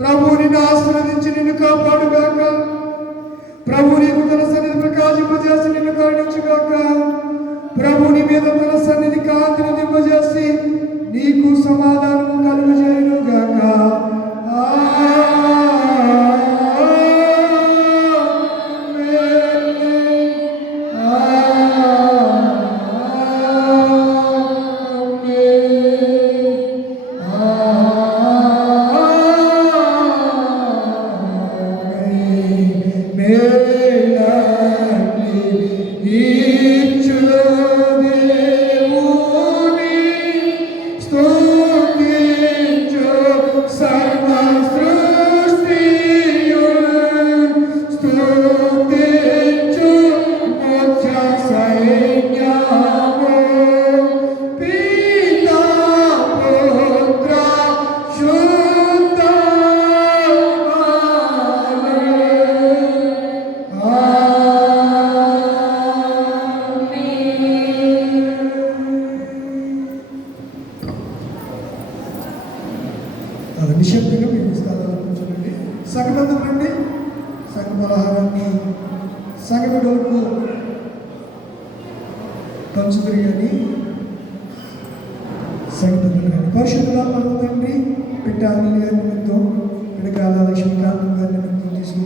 ప్రభు నిన్ను ఆశీర్వదించి నిన్ను కాపాడుగాక. ప్రభు నీకు తన సన్నిధి ప్రకాశింపజేసి నిన్ను కరుణించుగాక. ప్రభు నీ మీద తన సన్నిధి కాంతిని దింపజేసి నీకు సమాధానము కలుగజేయునుగాక. నిశ్శబ్దంగా మీరు స్థానాలు కూర్చోండి. సగమందం రండి. సగ పలహారాన్ని సగటులకు పంచుతురు కానీ సగటులు కానీ పరిశుద్ధుల పర్వ తండ్రి పెట్టాలి గారి నిమిత్తం పిడకాల లక్ష్మీకాంతం గారి నిమిత్తం తీసుకుని